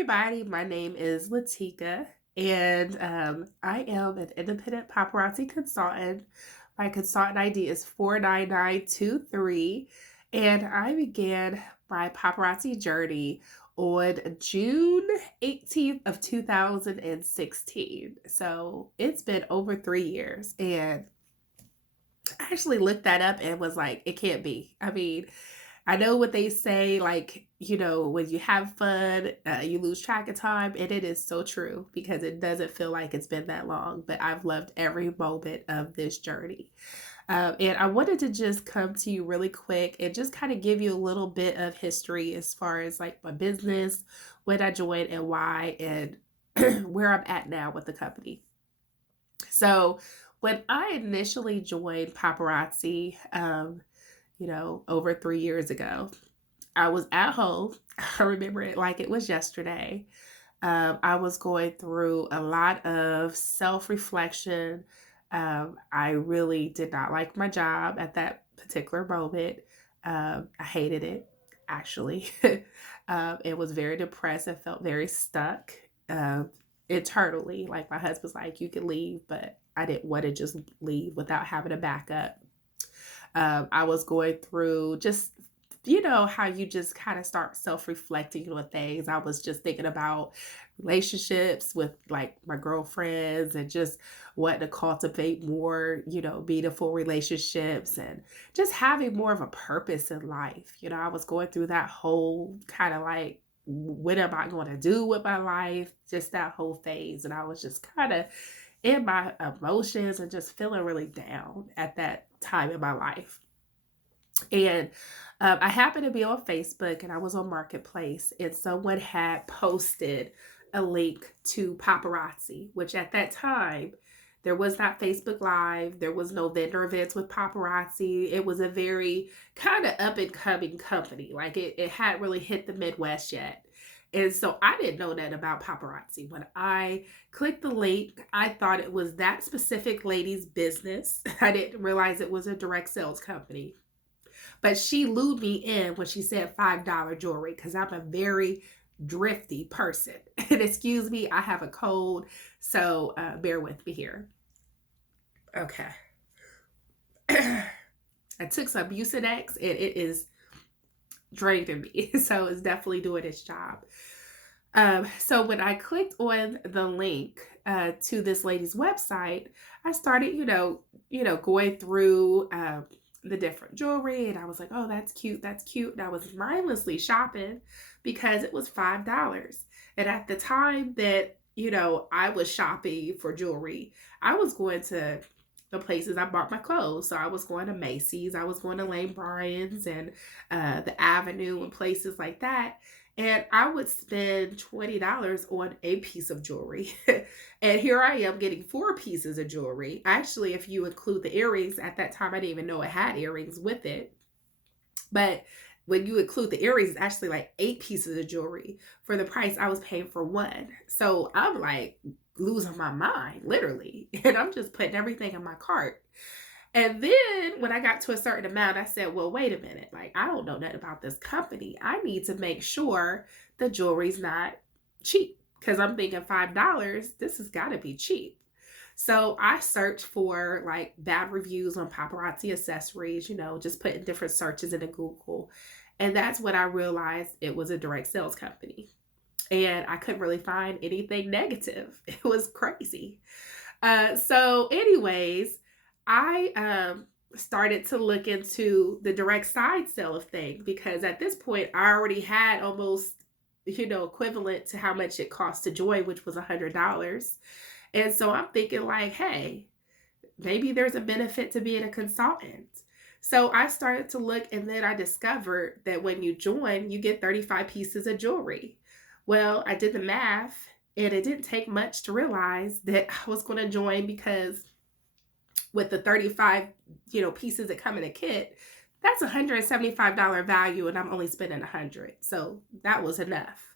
everybody. My name is Latika, and I am an independent paparazzi consultant. My consultant ID is 49923, and I began my paparazzi journey on June 18th of 2016. So it's been over 3 years, and I actually looked that up and was like, it can't be. I mean, I know what they say, like, when you have fun, you lose track of time. And it is so true because it doesn't feel like it's been that long, but I've loved every moment of this journey. And I wanted to just come to you really quick and just kind of give you a little bit of history as far as like my business, when I joined and why, and where I'm at now with the company. So, when I initially joined paparazzi, over 3 years ago, I was at home. I remember it like it was yesterday. I was going through a lot of self reflection. I really did not like my job at that particular moment. I hated it, actually. It was very depressed. I felt very stuck internally. Like my husband's like, you can leave, but I didn't want to just leave without having a backup. I was going through just, how you just kind of start self reflecting on things. I was just thinking about relationships with like my girlfriends and just wanting to cultivate more, meaningful relationships and just having more of a purpose in life. I was going through that whole kind of like, what am I going to do with my life? Just that whole phase. And I was just kind of in my emotions and just feeling really down at that time in my life. And I happened to be on Facebook and I was on Marketplace, and someone had posted a link to paparazzi, which at that time, there was not Facebook Live. There was no vendor events with paparazzi. It was a very kind of up and coming company. Like it hadn't really hit the Midwest yet. And so I didn't know that about paparazzi. When I clicked the link, I thought it was that specific lady's business. I didn't realize it was a direct sales company. But she lured me in when she said $5 jewelry because I'm a very drifty person. And excuse me, I have a cold, so bear with me here. Okay. I took some Mucinex and it is draining me. So it's definitely doing its job. So when I clicked on the link to this lady's website, I started, going through the different jewelry, and I was like, "Oh, that's cute, that's cute." And I was mindlessly shopping because it was $5. And at the time that I was shopping for jewelry, I was going to the places I bought my clothes. So I was going to Macy's, I was going to Lane Bryant's, and the Avenue, and places like that. And I would spend $20 on a piece of jewelry. And here I am getting four pieces of jewelry. Actually, if you include the earrings, at that time, I didn't even know it had earrings with it. But when you include the earrings, it's actually like eight pieces of jewelry for the price I was paying for one. So I'm like losing my mind, literally. And I'm just putting everything in my cart. And then when I got to a certain amount, I said, well, wait a minute. Like, I don't know nothing about this company. I need to make sure the jewelry's not cheap because I'm thinking $5, this has got to be cheap. So I searched for like bad reviews on paparazzi accessories, just putting different searches into Google. And that's when I realized it was a direct sales company. And I couldn't really find anything negative. It was crazy. Anyways, I started to look into the direct side sale of things because at this point I already had almost, equivalent to how much it cost to join, which was $100. And so I'm thinking like, hey, maybe there's a benefit to being a consultant. So I started to look, and then I discovered that when you join, you get 35 pieces of jewelry. Well, I did the math, and it didn't take much to realize that I was going to join because with the 35, pieces that come in a kit, that's $175 value, and I'm only spending 100. So that was enough.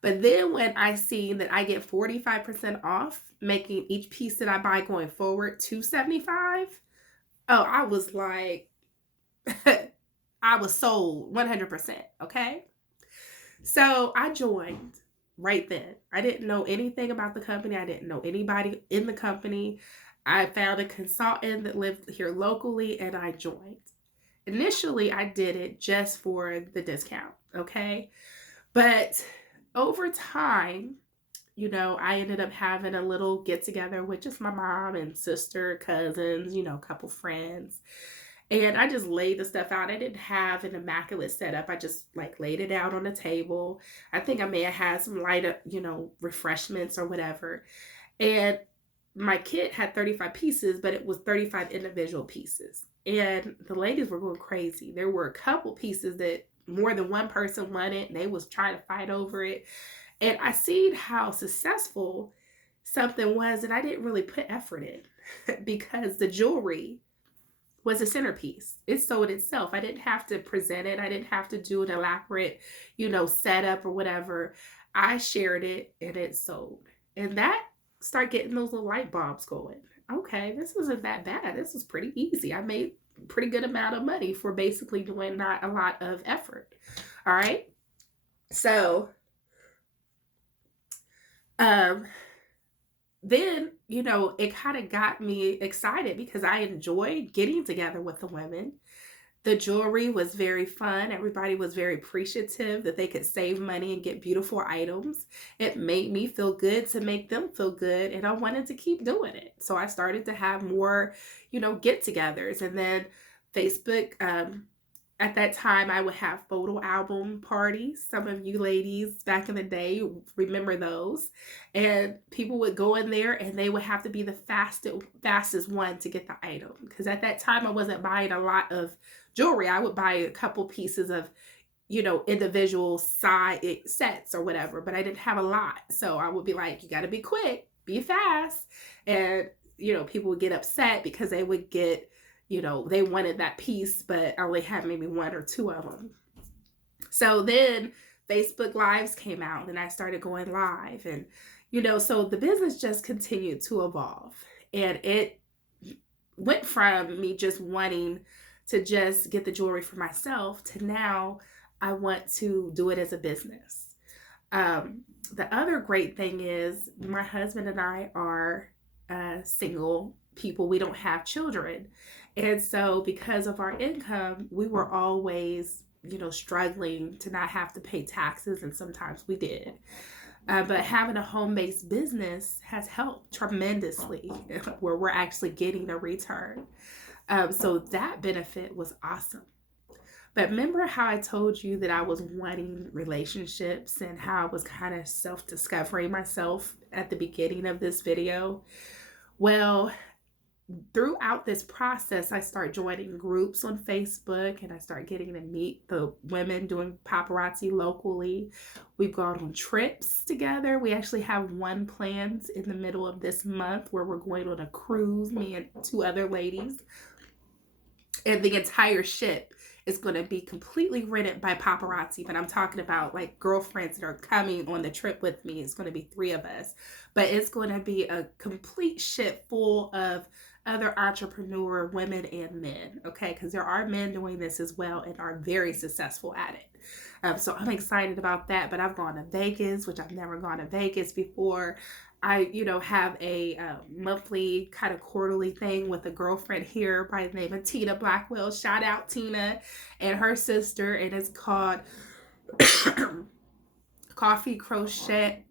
But then when I seen that I get 45% off, making each piece that I buy going forward $275, oh, I was like, I was sold 100%. Okay. So I joined. right then. I didn't know anything about the company. I didn't know anybody in the company. I found a consultant that lived here locally and I joined. Initially, I did it just for the discount, okay? But over time, I ended up having a little get together with just my mom and sister, cousins, a couple friends. And I just laid the stuff out. I didn't have an immaculate setup. I just like laid it out on the table. I think I may have had some light up, refreshments or whatever. And my kit had 35 pieces, but it was 35 individual pieces. And the ladies were going crazy. There were a couple pieces that more than one person wanted, and they was trying to fight over it. And I seen how successful something was that I didn't really put effort in because the jewelry was a centerpiece. It sold itself. I didn't have to present it. I didn't have to do an elaborate, setup or whatever. I shared it and it sold. And that started getting those little light bulbs going. Okay, this wasn't that bad. This was pretty easy. I made a pretty good amount of money for basically doing not a lot of effort. All right. So, then, it kind of got me excited because I enjoyed getting together with the women. The jewelry was very fun. Everybody was very appreciative that they could save money and get beautiful items. It made me feel good to make them feel good, and I wanted to keep doing it. So I started to have more, get-togethers, and then Facebook. At that time, I would have photo album parties. Some of you ladies back in the day remember those. And people would go in there and they would have to be the fastest one to get the item. Because at that time, I wasn't buying a lot of jewelry. I would buy a couple pieces of, individual side sets or whatever, but I didn't have a lot. So I would be like, you got to be quick, be fast. And, people would get upset because they would get they wanted that piece, but I only had maybe one or two of them. So then Facebook Lives came out and I started going live. And, so the business just continued to evolve. And it went from me just wanting to just get the jewelry for myself to now I want to do it as a business. The other great thing is my husband and I are single people. We don't have children. And so because of our income, we were always, struggling to not have to pay taxes. And sometimes we did. But having a home-based business has helped tremendously where we're actually getting a return. So that benefit was awesome. But remember how I told you that I was wanting relationships and how I was kind of self-discovering myself at the beginning of this video? Well, throughout this process, I start joining groups on Facebook and I start getting to meet the women doing paparazzi locally. We've gone on trips together. We actually have one planned in the middle of this month where we're going on a cruise, me and two other ladies. And the entire ship is going to be completely rented by paparazzi. But I'm talking about like girlfriends that are coming on the trip with me. It's going to be 3 of us. But it's going to be a complete ship full of other entrepreneur women and men, okay? Because there are men doing this as well and are very successful at it. So I'm excited about that. But I've gone to Vegas, which I've never gone to Vegas before. I, have a monthly kind of quarterly thing with a girlfriend here by the name of Tina Blackwell. Shout out Tina and her sister. And it's called Coffee Crochet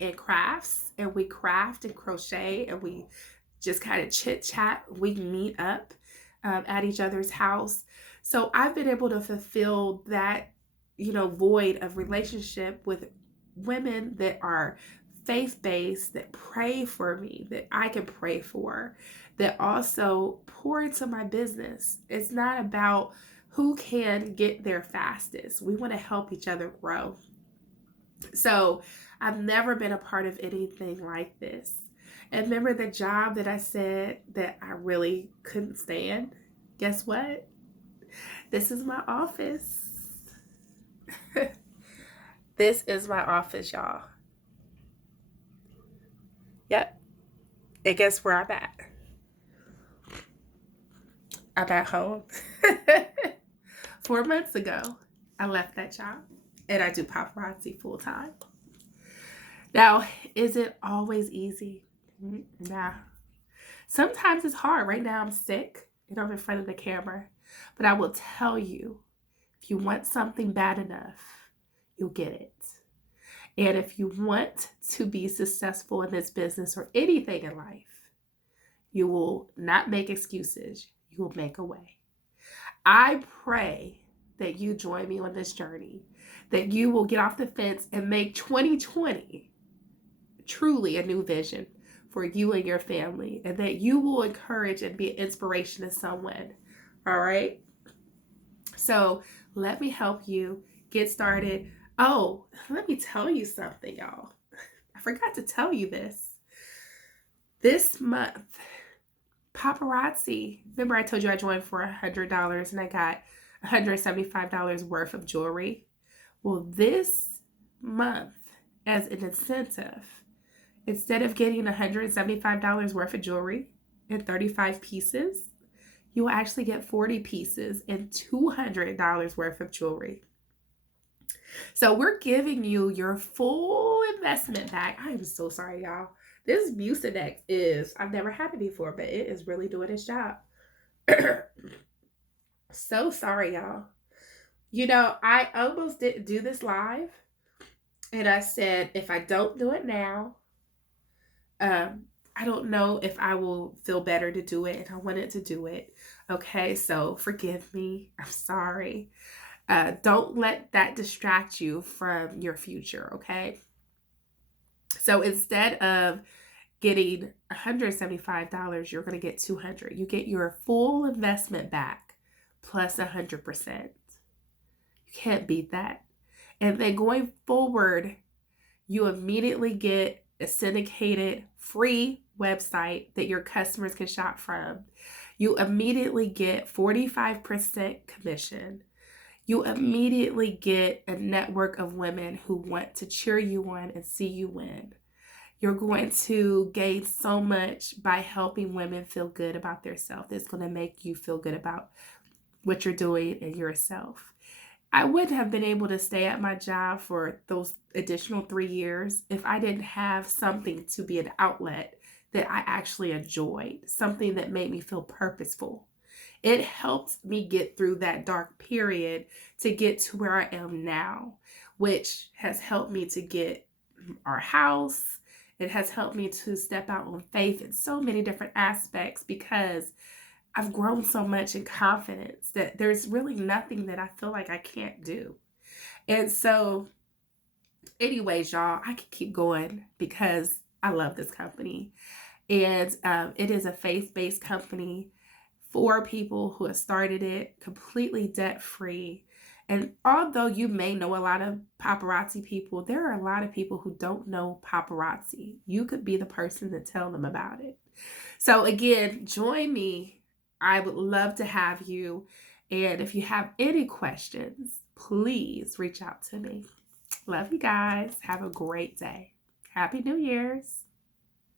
and Crafts. And we craft and crochet and we just kind of chit chat. We meet up at each other's house. So I've been able to fulfill that, void of relationship with women that are faith-based, that pray for me, that I can pray for, that also pour into my business. It's not about who can get there fastest. We want to help each other grow. So I've never been a part of anything like this. And remember the job that I said that I really couldn't stand? Guess what? This is my office. This is my office, y'all. Yep. And guess where I'm at? I'm at home. 4 months ago, I left that job and I do paparazzi full time. Now, is it always easy? Nah. Sometimes it's hard. Right now, I'm sick and I'm in front of the camera. But I will tell you, if you want something bad enough, you'll get it. And if you want to be successful in this business or anything in life, you will not make excuses. You will make a way. I pray that you join me on this journey, that you will get off the fence and make 2020 truly a new vision for you and your family, and that you will encourage and be an inspiration to someone. All right. So let me help you get started. Oh, let me tell you something, y'all. I forgot to tell you this. This month, paparazzi. Remember, I told you I joined for $100 and I got $175 worth of jewelry. Well, this month, as an incentive, instead of getting $175 worth of jewelry and 35 pieces, you will actually get 40 pieces and $200 worth of jewelry. So we're giving you your full investment back. I am so sorry, y'all. This Mucinex is, I've never had it before, but it is really doing its job. So sorry, y'all. You know, I almost didn't do this live. And I said, if I don't do it now, I don't know if I will feel better to do it. And I wanted to do it. Okay, so forgive me. I'm sorry. Don't let that distract you from your future, okay? So instead of getting $175, you're going to get $200. You get your full investment back plus 100%. You can't beat that. And then going forward, you immediately get a syndicated free website that your customers can shop from. You immediately get 45% commission. You immediately get a network of women who want to cheer you on and see you win. You're going to gain so much by helping women feel good about themselves. It's going to make you feel good about what you're doing and yourself. I wouldn't have been able to stay at my job for those additional 3 years if I didn't have something to be an outlet that I actually enjoyed, something that made me feel purposeful. It helped me get through that dark period to get to where I am now, which has helped me to get our house. It has helped me to step out on faith in so many different aspects because I've grown so much in confidence that there's really nothing that I feel like I can't do. And so, anyways, y'all, I could keep going because I love this company. And it is a faith-based company for people who have started it completely debt-free. And although you may know a lot of paparazzi people, there are a lot of people who don't know paparazzi. You could be the person to tell them about it. So again, join me. I would love to have you. And if you have any questions, please reach out to me. Love you guys. Have a great day. Happy New Year's.